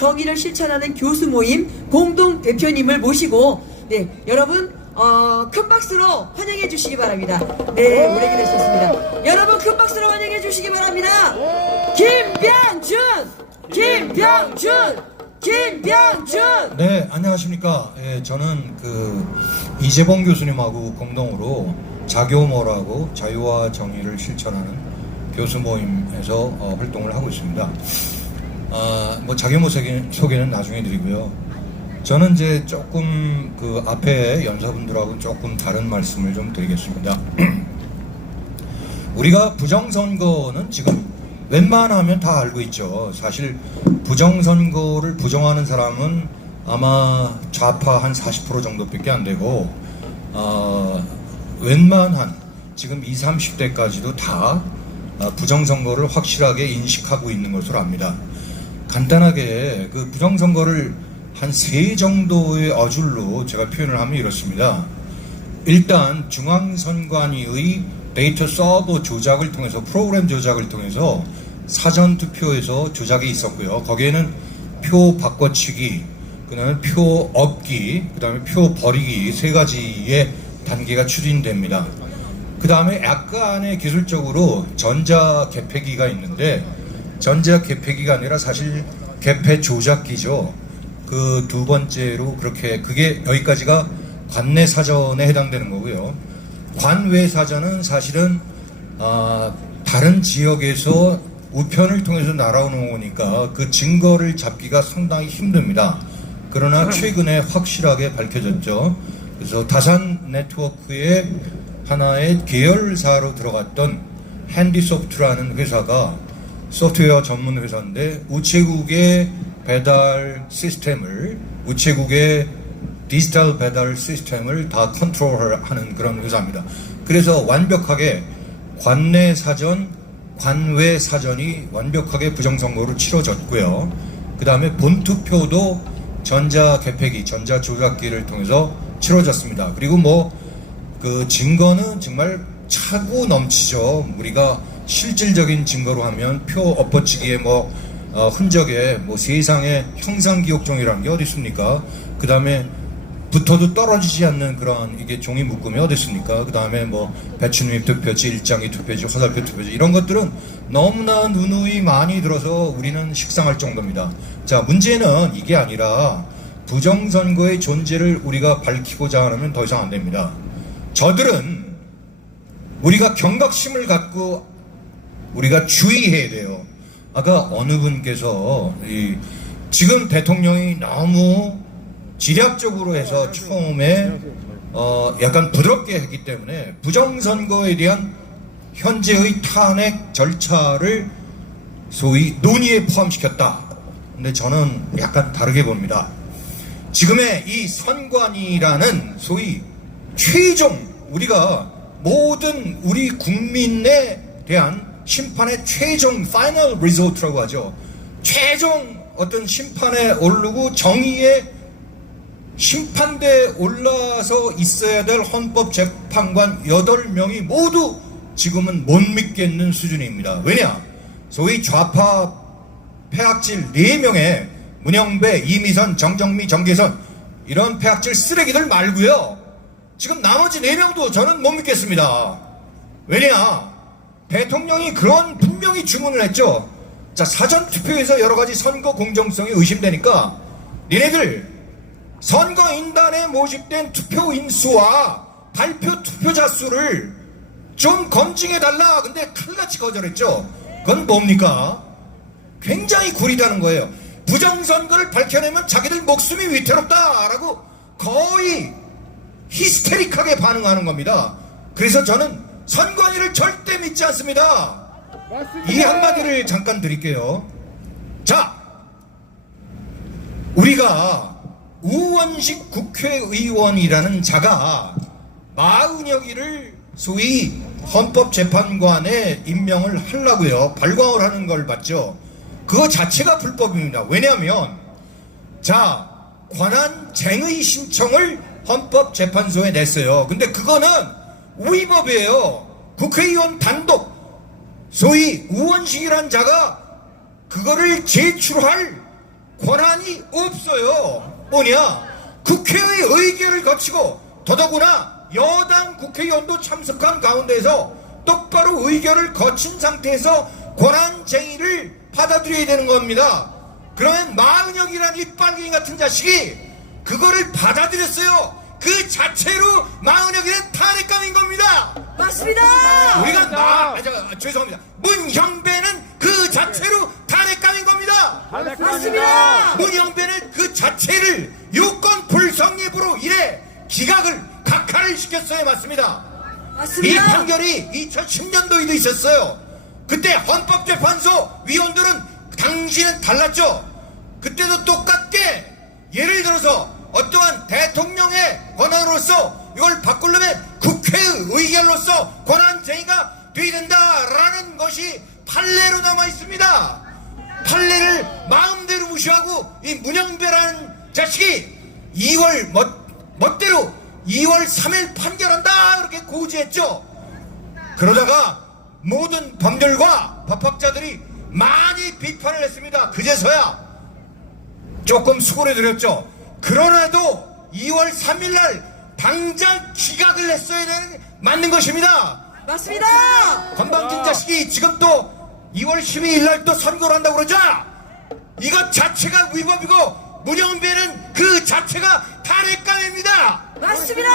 정의를 실천하는 교수 모임 공동 대표님을 모시고 네 여러분 큰 박수로 환영해 주시기 바랍니다. 네 오래 기다리셨습니다. 여러분 큰 박수로 환영해 주시기 바랍니다. 김병준. 네, 안녕하십니까. 예, 저는 이재봉 교수님하고 공동으로 자교모라고 자유와 정의를 실천하는 교수 모임에서 활동을 하고 있습니다. 뭐 자교모 소개는 나중에 드리고요. 저는 이제 조금 앞에 연사분들하고 조금 다른 말씀을 좀 드리겠습니다. 우리가 부정선거는 지금 웬만하면 다 알고 있죠. 사실 부정선거를 부정하는 사람은 아마 좌파 한 40% 정도밖에 안 되고 웬만한 지금 20, 30대까지도 다 부정선거를 확실하게 인식하고 있는 것으로 압니다. 간단하게 부정선거를 한 3 정도의 어줄로 제가 표현을 하면 이렇습니다. 일단 중앙선관위의 데이터 서버 조작을 통해서 프로그램 조작을 통해서 사전투표에서 조작이 있었고요. 거기에는 표 바꿔치기, 그 다음에 표 업기, 그 다음에 표 버리기 3가지의 단계가 추진됩니다. 그 다음에 약간의 기술적으로 전자 개폐기가 있는데 전자 개폐기가 아니라 사실 개폐 조작기죠. 그 2번째로 그게 여기까지가 관내 사전에 해당되는 거고요. 관외 사전은 사실은 다른 지역에서 우편을 통해서 날아오는 거니까 그 증거를 잡기가 상당히 힘듭니다. 그러나 최근에 확실하게 밝혀졌죠. 그래서 다산 네트워크의 하나의 계열사로 들어갔던 핸디소프트라는 회사가 소프트웨어 전문 회사인데 우체국의 배달 시스템을 우체국의 디지털 배달 시스템을 다 컨트롤하는 그런 회사입니다. 그래서 완벽하게 관내 사전, 관외 사전이 완벽하게 부정선거로 치러졌고요. 그 다음에 본투표도 전자 개폐기, 전자 조작기를 통해서 치러졌습니다. 그리고 그 증거는 정말 차고 넘치죠. 우리가 실질적인 증거로 하면 표 엎어치기에 흔적에 세상에 형상기억종이라는 게 어디 있습니까? 그 다음에 붙어도 떨어지지 않는 그런 이게 종이 묶음이 어디 있습니까? 그 다음에 배추잎 투표지, 일장이 투표지, 화살표 투표지 이런 것들은 너무나 누누이 많이 들어서 우리는 식상할 정도입니다. 자, 문제는 이게 아니라 부정선거의 존재를 우리가 밝히고자 하면 더 이상 안 됩니다. 저들은 우리가 경각심을 갖고 우리가 주의해야 돼요. 아까 어느 분께서 지금 대통령이 너무 지략적으로 해서 처음에 약간 부드럽게 했기 때문에 부정선거에 대한 현재의 탄핵 절차를 소위 논의에 포함시켰다. 근데 저는 약간 다르게 봅니다. 지금의 이 선관위라는 소위 최종 우리가 모든 우리 국민에 대한 심판의 최종 파이널 리조트라고 하죠. 최종 어떤 심판에 오르고 정의의 심판대에 올라서 있어야 될 헌법재판관 8명이 모두 지금은 못 믿겠는 수준입니다. 왜냐? 소위 좌파 폐악질 4명의 문영배, 이미선, 정정미, 정계선 이런 폐악질 쓰레기들 말고요. 지금 나머지 4명도 저는 못 믿겠습니다. 왜냐? 대통령이 그런 분명히 주문을 했죠. 자, 사전투표에서 여러가지 선거 공정성이 의심되니까 니네들 선거인단에 모집된 투표인수와 발표 투표자 수를 좀 검증해달라. 근데 칼같이 거절했죠. 그건 뭡니까? 굉장히 구리다는 거예요. 부정선거를 밝혀내면 자기들 목숨이 위태롭다라고 거의 히스테릭하게 반응하는 겁니다. 그래서 저는 선관위를 절대 믿지 않습니다. 이 한마디를 잠깐 드릴게요. 자, 우리가 우원식 국회의원이라는 자가 마은혁이를 소위 헌법재판관에 임명을 하려고요. 발광을 하는 걸 봤죠. 그거 자체가 불법입니다. 왜냐하면 자, 관한 쟁의 신청을 헌법재판소에 냈어요. 근데 그거는 위법이에요. 국회의원 단독 소위 우원식이란 자가 그거를 제출할 권한이 없어요. 뭐냐? 국회의 의결을 거치고 더더구나 여당 국회의원도 참석한 가운데서 똑바로 의결을 거친 상태에서 권한쟁의를 받아들여야 되는 겁니다. 그러면 마은혁이라는 이 빨갱이 같은 자식이 그거를 받아들였어요. 그 자체로 마은혁이는 탄핵감인 겁니다. 맞습니다. 우리가 죄송합니다. 문형배는 그 자체로 탄핵감인 겁니다. 맞습니다. 문형배는 그 자체를 유권 불성립으로 인해 기각을 각하를 시켰어요. 맞습니다. 이 맞습니다. 판결이 2010년도에도 있었어요. 그때 헌법재판소 위원들은 당시는 달랐죠. 그때도 똑같게 예를 들어서 어떠한 대통령의 권한으로서 이걸 바꾸려면 국회의 의결로서 권한쟁의가 돼야 된다라는 것이 판례로 남아 있습니다. 판례를 마음대로 무시하고 이 문영배라는 자식이 2월 멋대로 2월 3일 판결한다 이렇게 고지했죠. 그러다가 모든 법률과 법학자들이 많이 비판을 했습니다. 그제서야 조금 수고해드렸죠. 그러나도 2월 3일날 당장 기각을 했어야 되는 맞는 것입니다. 맞습니다. 건방진 자식이 지금 또 2월 12일날 또 선고를 한다고 그러자 이것 자체가 위법이고 문영배는 그 자체가 탄핵감입니다. 맞습니다.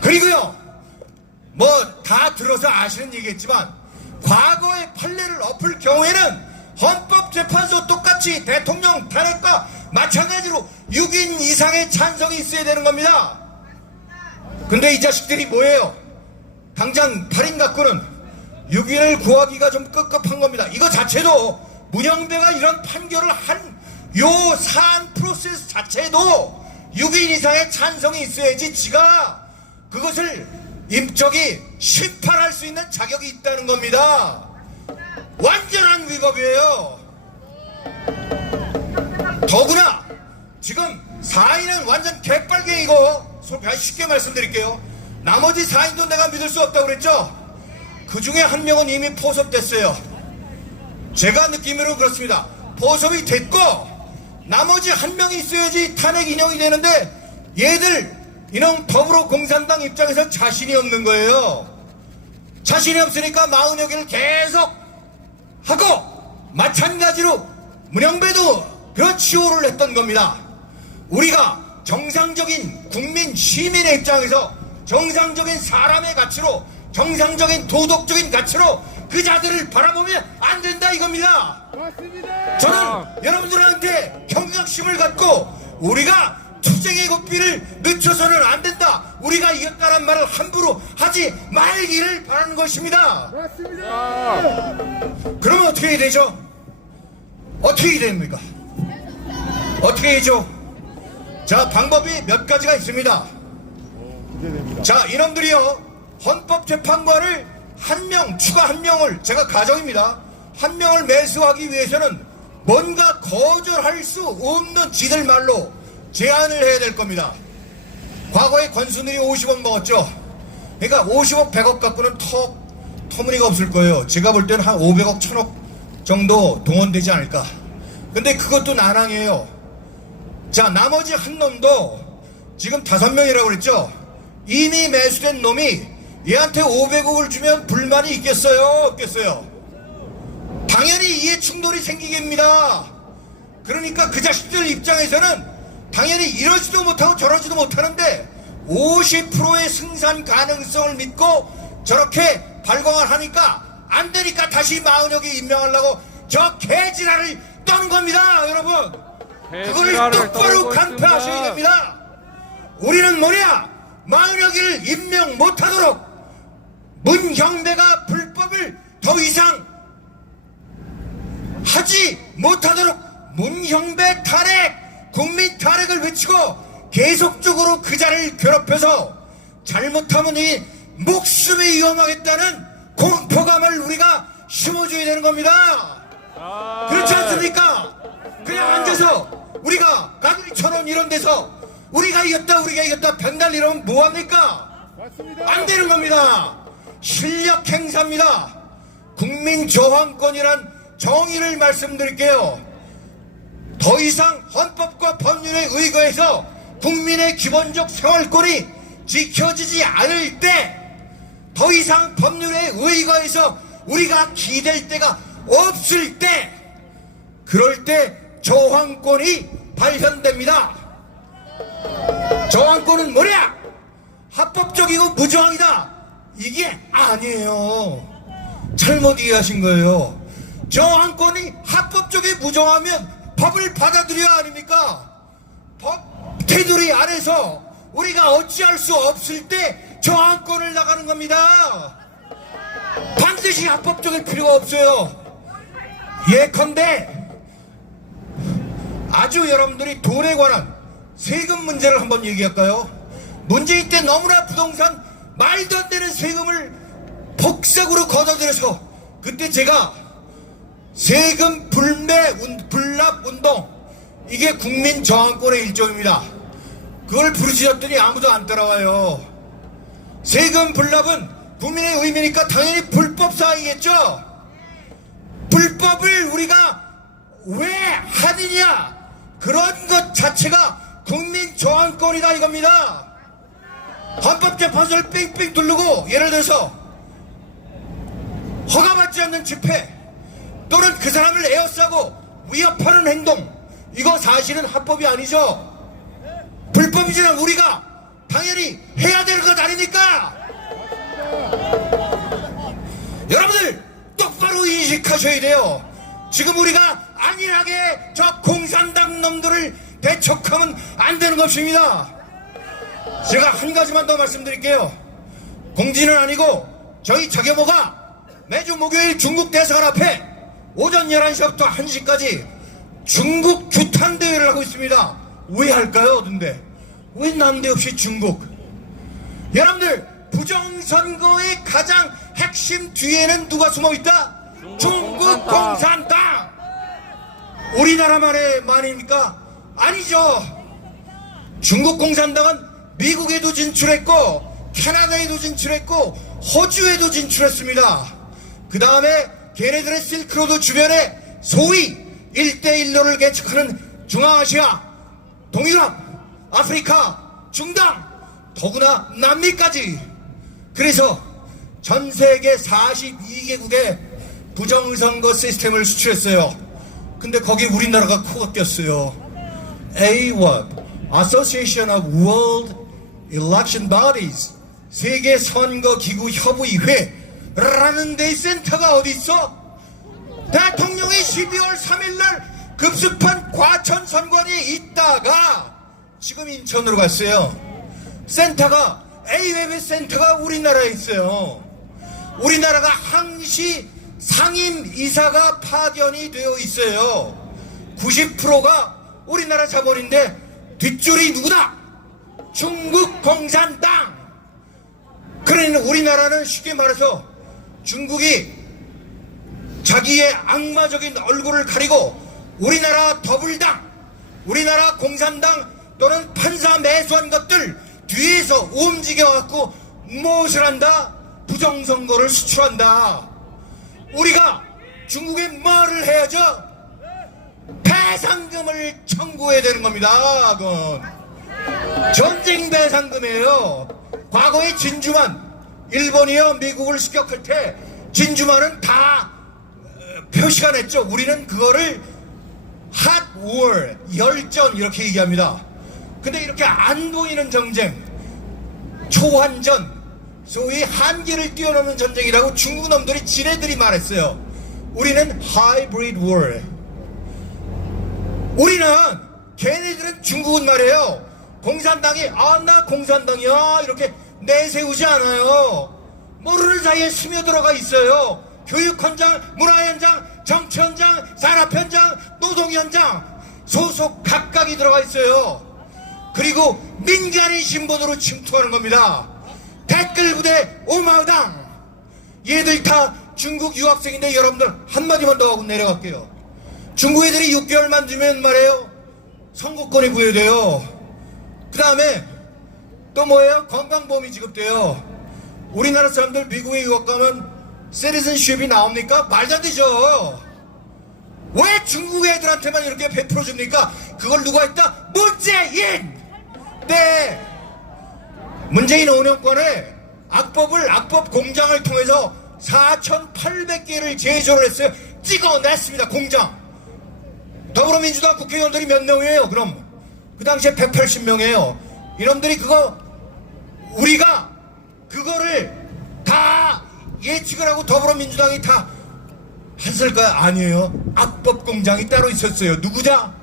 그리고요 뭐 다 들어서 아시는 얘기겠지만 과거의 판례를 엎을 경우에는 헌법재판소 똑같이 대통령 탄핵과 마찬가지로 6인 이상의 찬성이 있어야 되는 겁니다. 근데 이 자식들이 뭐예요? 당장 8인 갖고는 6인을 구하기가 좀 급급한 겁니다. 이거 자체도 문영배가 이런 판결을 한 요 사안 프로세스 자체도 6인 이상의 찬성이 있어야지 지가 그것을 심판할 수 있는 자격이 있다는 겁니다. 완전한 위법이에요. 더구나 지금 4인은 완전 개빨갱이고 쉽게 말씀드릴게요. 나머지 4인도 내가 믿을 수 없다고 그랬죠. 그 중에 한 명은 이미 포섭됐어요. 제가 느낌으로 그렇습니다. 포섭이 됐고 나머지 한 명이 있어야지 탄핵 인용이 되는데 얘들 이놈 더불어공산당 입장에서 자신이 없는 거예요. 자신이 없으니까 마은혁이를 계속 하고 마찬가지로 문영배도 그런 치호를 했던 겁니다. 우리가 정상적인 국민 시민의 입장에서 정상적인 사람의 가치로 정상적인 도덕적인 가치로 그 자들을 바라보면 안 된다 이겁니다. 맞습니다. 저는 여러분들한테 경각심을 갖고 우리가 투쟁의 고삐를 늦춰서는 안 된다. 우리가 이겼다는 말을 함부로 하지 말기를 바라는 것입니다. 맞습니다. 그러면 어떻게 해야 되죠? 어떻게 해야 됩니까? 어떻게 해야죠? 자, 방법이 몇 가지가 있습니다. 자, 이놈들이요 헌법재판관을 추가 한 명을 제가 가정입니다. 한 명을 매수하기 위해서는 뭔가 거절할 수 없는 지들 말로 제안을 해야 될 겁니다. 과거에 권순일이 50억 먹었죠. 그러니까 50억 100억 갖고는 터무니가 없을 거예요. 제가 볼 때는 한 500억 1000억 정도 동원되지 않을까. 근데 그것도 난항이에요. 자, 나머지 한 놈도 지금 5명이라고 그랬죠. 이미 매수된 놈이 얘한테 500억을 주면 불만이 있겠어요? 없겠어요? 당연히 이해 충돌이 생기겠습니다. 그러니까 그 자식들 입장에서는 당연히 이러지도 못하고 저러지도 못하는데 50%의 승산 가능성을 믿고 저렇게 발광을 하니까 안 되니까 다시 마은혁이 임명하려고 저 개지랄을 떠는 겁니다. 여러분 그걸 똑바로 간파하셔야 됩니다. 우리는 뭐냐, 마은혁이를 임명 못하도록 문형배가 불법을 더 이상 하지 못하도록 문형배 탄핵, 국민 탄핵을 외치고 계속적으로 그 자를 괴롭혀서 잘못하면 이 목숨이 위험하겠다는 공포감을 우리가 심어줘야 되는 겁니다. 그렇지 않습니까? 그냥 앉아서 우리가 가두리 천원 이런 데서 우리가 이겼다 변달 이러면 뭐합니까? 안 되는 겁니다. 실력 행사입니다. 국민 저항권이란 정의를 말씀드릴게요. 더 이상 헌법과 법률에 의거해서 국민의 기본적 생활권이 지켜지지 않을 때, 더 이상 법률에 의거해서 우리가 기댈 데가 없을 때, 그럴 때 저항권이 발현됩니다. 저항권은 뭐냐? 합법적이고 무저항이다. 이게 아니에요. 잘못 이해하신 거예요. 저항권이 합법적이고 무저항하면 법을 받아들여야 아닙니까? 법 테두리 안에서 우리가 어찌할 수 없을 때 저항권을 나가는 겁니다. 반드시 합법적일 필요가 없어요. 예컨대 아주 여러분들이 돈에 관한 세금 문제를 한번 얘기할까요? 문재인 때 너무나 부동산 말도 안 되는 세금을 폭삭으로 걷어들여서, 그때 제가 세금 불납 운동, 이게 국민 저항권의 일종입니다. 그걸 부르짖었더니 아무도 안 따라와요. 세금 불납은 국민의 의미니까 당연히 불법 사항이겠죠. 불법을 우리가 왜 하느냐, 그런 것 자체가 국민 저항권이다 이겁니다. 헌법재판소를 뺑뺑 두르고 예를 들어서 허가받지 않는 집회 또는 그 사람을 에워싸고 위협하는 행동, 이거 사실은 합법이 아니죠. 불법이지만 우리가 당연히 해야 되는 것 아닙니까? 여러분들 똑바로 인식하셔야 돼요. 지금 우리가 안일하게 저 공산당 놈들을 대척하면 안 되는 것입니다. 제가 한 가지만 더 말씀드릴게요. 공지는 아니고 저희 자교모가 매주 목요일 중국 대사관 앞에 오전 11시부터 1시까지 중국 규탄 대회를 하고 있습니다. 왜 할까요? 근데 왜 난데없이 중국? 여러분들, 부정선거의 가장 핵심 뒤에는 누가 숨어있다? 중국 공산당! 우리나라만의 말입니까? 아니죠. 중국 공산당은 미국에도 진출했고 캐나다에도 진출했고 호주에도 진출했습니다. 그 다음에 걔네들의 실크로드 주변에 소위 1대1로를 개척하는 중앙아시아, 동유럽, 아프리카, 중동, 더구나 남미까지. 그래서 전 세계 42개국에 부정선거 시스템을 수출했어요. 근데 거기 우리나라가 코가 꼈어요. AWOB, Association of World Election Bodies, 세계 선거기구 협의회라는 데 센터가 어디 있어? 대통령이 12월 3일날 급습한 과천 선관위에 있다가 지금 인천으로 갔어요. 센터가, AWEB 센터가 우리나라에 있어요. 우리나라가 항시 상임 이사가 파견이 되어 있어요. 90%가 우리나라 자본인데 뒷줄이 누구다? 중국 공산당. 그러니 우리나라는 쉽게 말해서 중국이 자기의 악마적인 얼굴을 가리고 우리나라 더불당, 우리나라 공산당 또는 판사 매수한 것들 뒤에서 움직여갖고 무엇을 한다? 부정선거를 수출한다. 우리가 중국에 뭐를 해야죠? 배상금을 청구해야 되는 겁니다. 그건 전쟁 배상금이에요. 과거에 진주만, 일본이요 미국을 습격할 때 진주만은 다 표시가 냈죠. 우리는 그거를 hot war, 열전 이렇게 얘기합니다. 근데 이렇게 안 보이는 전쟁, 초환전, 소위 한계를 뛰어넘는 전쟁이라고 중국 놈들이 지네들이 말했어요. 우리는 hybrid war. 우리는, 걔네들은 중국은 말이에요, 공산당이 나 공산당이야 이렇게 내세우지 않아요. 모르는 사이에 스며들어가 있어요. 교육현장, 문화현장, 정치현장, 산업현장, 노동현장 소속 각각이 들어가 있어요. 그리고 민간인 신분으로 침투하는 겁니다. 댓글부대 오마당, 얘들 다 중국 유학생인데 여러분들 한마디만 더 하고 내려갈게요. 중국 애들이 6개월만 주면 말이에요, 선거권이 부여돼요. 그 다음에 또 뭐예요? 건강보험이 지급돼요. 우리나라 사람들 미국에 유학 가면 시티즌십이 나옵니까? 말도 안 되죠. 왜 중국 애들한테만 이렇게 베풀어 줍니까? 그걸 누가 했다? 문재인! 네. 문재인 5년권에 악법 공장을 통해서 4,800개를 제조를 했어요. 찍어냈습니다. 공장. 더불어민주당 국회의원들이 몇 명이에요? 그럼 그 당시에 180명이에요. 이놈들이 우리가 그거를 다 예측을 하고 더불어민주당이 다 했을까요? 아니에요. 악법 공장이 따로 있었어요. 누구냐?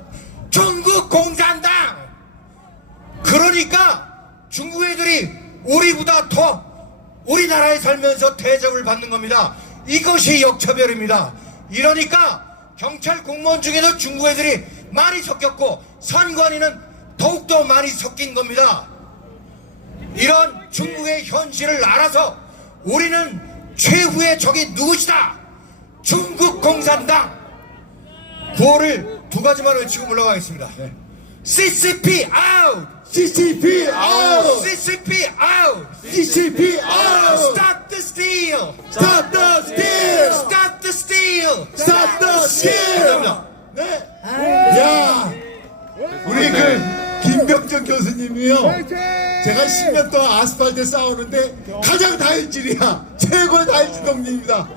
중국 공산당. 그러니까 중국 애들이 우리보다 더 우리나라에 살면서 대접을 받는 겁니다. 이것이 역차별입니다. 이러니까 경찰 공무원 중에도 중국 애들이 많이 섞였고 선관위는 더욱더 많이 섞인 겁니다. 이런 중국의 현실을 알아서 우리는 최후의 적이 누구시다? 중국 공산당. 구호를 두 가지만 외치고 물러가겠습니다. CCP out! CCP out! CCP out! CCP out! Stop the steal! Stop the steal! Stop the steal! Stop the steal! 감사합니다. 네. 야, 우리 김병정 교수님이요. 제가 10년 동안 아스팔트에 싸우는데 가장 다혈질이야. 최고의 다혈질 동료입니다.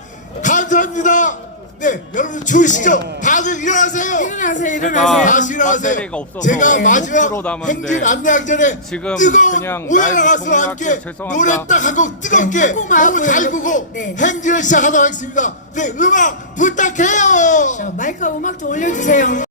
감사합니다. 네, 여러분 추우시죠? 다들 일어나세요. 일어나세요. 다시 일어나세요. 배터리가 없어서 제가 5% 마지막 남았는데 행진 안내하기 전에 지금 뜨거운 그냥 우연한 라이브 가수와 함께 공유할게요. 죄송합니다. 노래 딱 하고 뜨겁게 하고 마음을 너무 달구고 네. 행진을 시작하도록 하겠습니다. 네, 음악 부탁해요. 자, 마이크 음악 좀 올려주세요.